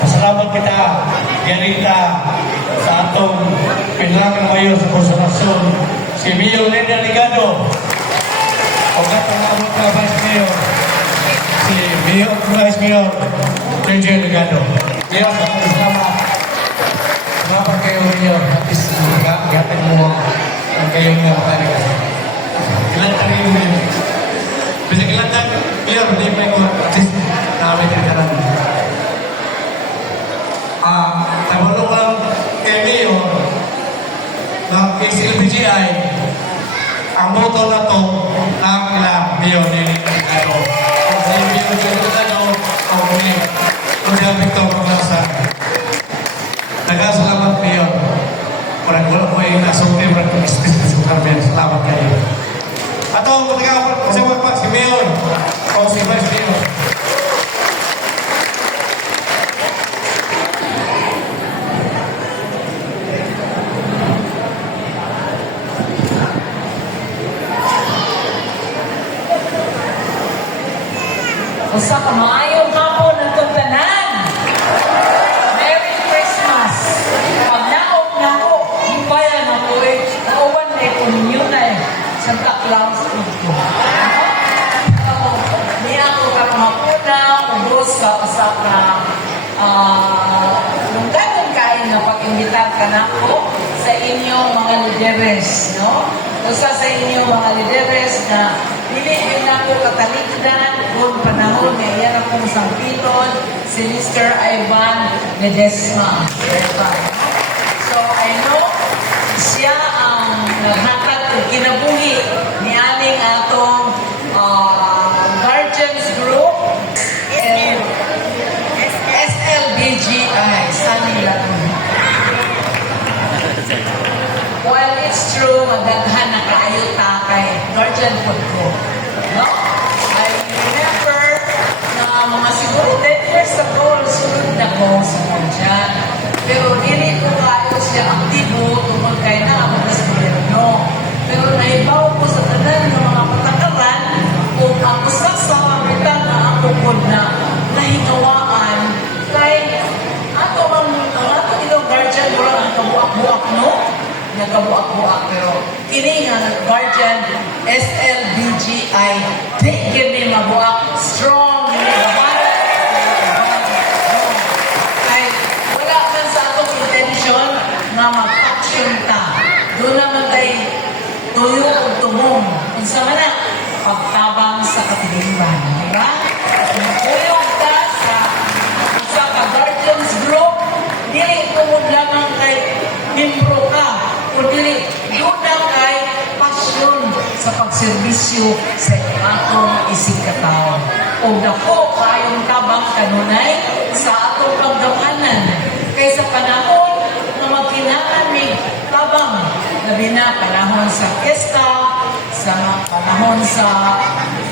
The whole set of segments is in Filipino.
Pasalamat kita, Ganita, sa atong pinlakan mayo sa konservasyon, si Mayor Leda Ligado, o katong abot na Vice Mayor, si Mayor Vice Mayor, JJ Ligado. Mayor, salamat. Salamat kayo, Mayor. At least, gatag mo ang kayong napalikas. Ilan tayo yung Mayor? Bisa ilan tayo, Mayor, hindi pa yung at least, namin yung karan. Nabulungan kay Mayor ng KCLBGI ang moto na to ng ila Mayor ni Ligado. Kung sa Mayor ni Ligado, o muli, kung siya Victor Paglasan. Nagkasalamat Mayor. Parang wala ko ay nasunti, parang kong-expect sa kami. Salamat kayo. Atong matagawad, kasi wala si Mayor o si Vice Mayor. Usa ka maayong hapon ng tanan. Merry Christmas. Pag naog na ko, ibayan ako kauban na ko ninyo na Santa Claus ito. Niya ako kakamapuna, ubos ka usa ka nung ganun kain na pag-imbitar ka na ko sa inyong mga lideres, no? Usa sa inyong mga lideres na dili yun ako katalikdan kung panahon na iyan akong sampiton si Mr. Ivan Ledesma. So I know siya ang naghatag o kinabuhi ni aning atong guardians group and SLBGI sa nila. While it's true, magaghan na kaayo ta kay guardian po ko. No? I remember na mga siguro 10 years ago, sunod na ko sa guardian. Pero dili ko kayo siya aktibo tungkol kay na ako na sa gobyerno. Pero naibaw ko sa tanan ng mga patakaran kung ang usak sa kapitan na ako po na nahingawaan kay ato ang ato ilang guardian wala ang kabuak-buak, no? Nagkabuak-buak, pero kini nga guardian SLBGI di kini mabuak strong ay wala man sa atong intention na mag-action ta doon naman tayo tuyo o tumong kung sa mana pagtabang sa katiliban, di ba? Tuyo ka sa ka-guardians group dili tumod lamang kay membro ka kundi doon na kay pasyon sa pagserbisyo sa atong isig katao. O dako kayong tabang kanunay sa atong pagdamanan kaysa panahon na magkinaan ni tabang labi na panahon sa fiesta, sa panahon sa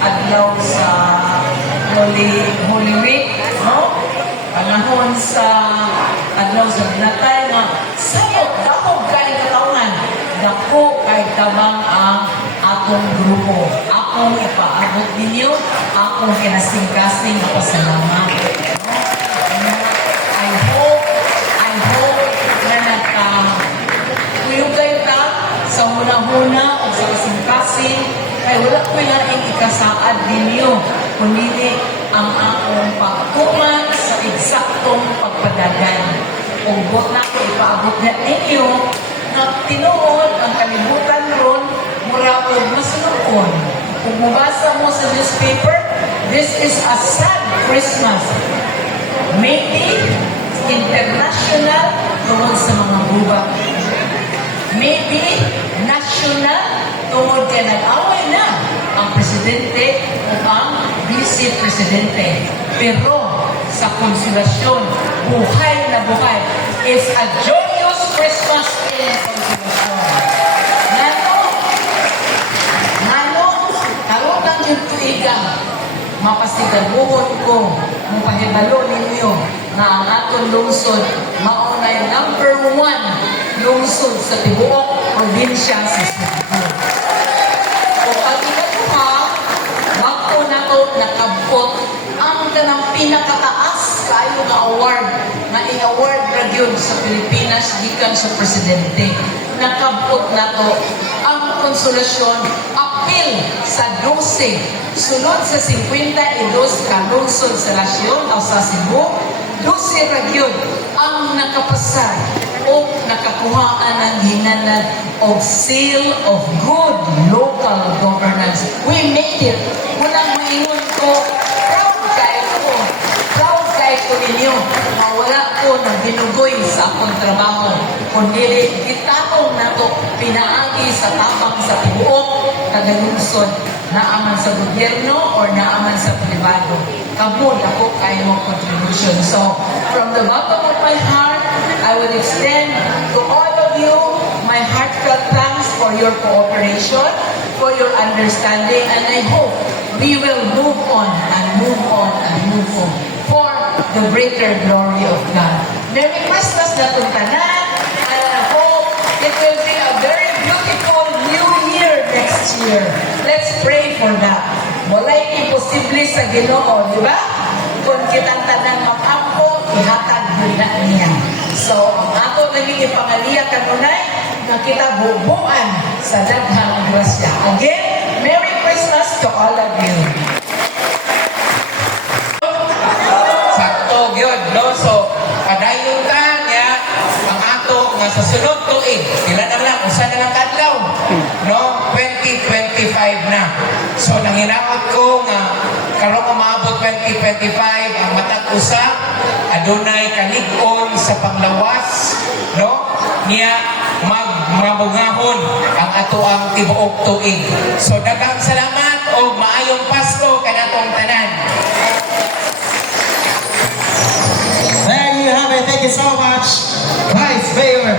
adlaw sa Holy Week, no? Panahon sa adlaw sa Natal nga sabot dako kay katawhan dako kay tabang ang atong grupo. Akong ipaabot ninyo, akong kinasing-kasing na pasalamat. I hope na nagkuyugay ta sa huna-huna o sa kasing-kasing kay wala ko lang ikasaad ninyo kundi ang akong pagtuman sa eksaktong pagpadagan. Kung bot na ko ipaabot na ninyo na tinuod ang kalibutan ron mura o masunoon. Kung mabasa mo sa newspaper, this is a sad Christmas. Maybe international tungod sa mga buba. Maybe national tungod kay nag-away na ang presidente o ang vice-presidente. Pero sa konsolasyon, buhay na buhay. It's a joyous Christmas in konsolasyon. Karoon lang yung tuigang mapasigabuhon ko, mapahibalo ninyo na ang atong lungsod maunay number 1 lungsod sa tibuok probinsya sa Cebu. O pag ikaw ha, wag ko na to nakabot ang kanang pinakataas sayo nga award na i-award ra gyud sa Pilipinas gikan sa presidente. Nakabot na to ang konsolasyon apil sa 12 sunod sa 52 ka lungsod sa Lasyon o sa Cebu. 12 ra gyud ang nakapasar o nakakuhaan ng hinanan of seal of good local governance. We made it. Unang maingon ko, proud kayo ko ninyo na wala ko na binugoy sa akong trabaho. Kundi kitapong na to pinaagi sa tapang sa tibuok tagalungsod naaman sa gobyerno or naaman sa pribado. Kabul ako kayo mo contribution. So, from the bottom of my heart, I would extend to all of you my heartfelt thanks for your cooperation, for your understanding, and I hope we will move on and move on and move on for the greater glory of God. Merry Christmas na itong tanan, and I hope it will be a very beautiful new year next year. Let's pray for that. Walay imposible sa Ginoo, di ba? Kung kitang tanan mag-ampo, ihatag na niya. So, ang ato naging ipangaliya kanunay na kita bubuan sa daghang grasya. Again, Merry Christmas to all of you. Sakto gyud, no? So, padayon ka niya ang ato nga sa sunod tuig. Sila na lang, usa na lang kadlaw. No? 2025 na. So, nanginakot ko nga karon nga maabot 2025 ang matag usa adunay kalig-on sa panglawas, no? Niya mabungahon ang ato ang tibuok tuig. So, daghang salamat o maayong Pasko kanatong tanan. There you have it. Thank you so much, Vice Mayor.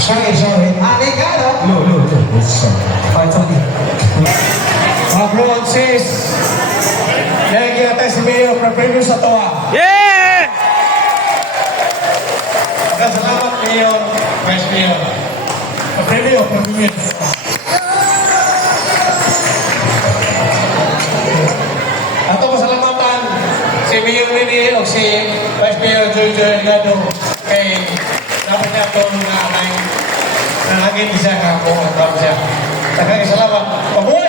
Sorry. Allegado. No. Sorry. Mga bro and sis, lagi natin si Mayor para preview sa toa. Yeah! Salamat Mayor, Vice Mayor. Pa-preview. Ato pasalamatan si Mayor Rini o si Vice Mayor Jojo Delgado kay dapat niya ito na may nalagin siya nga po at siya. Salamat. Pabuhay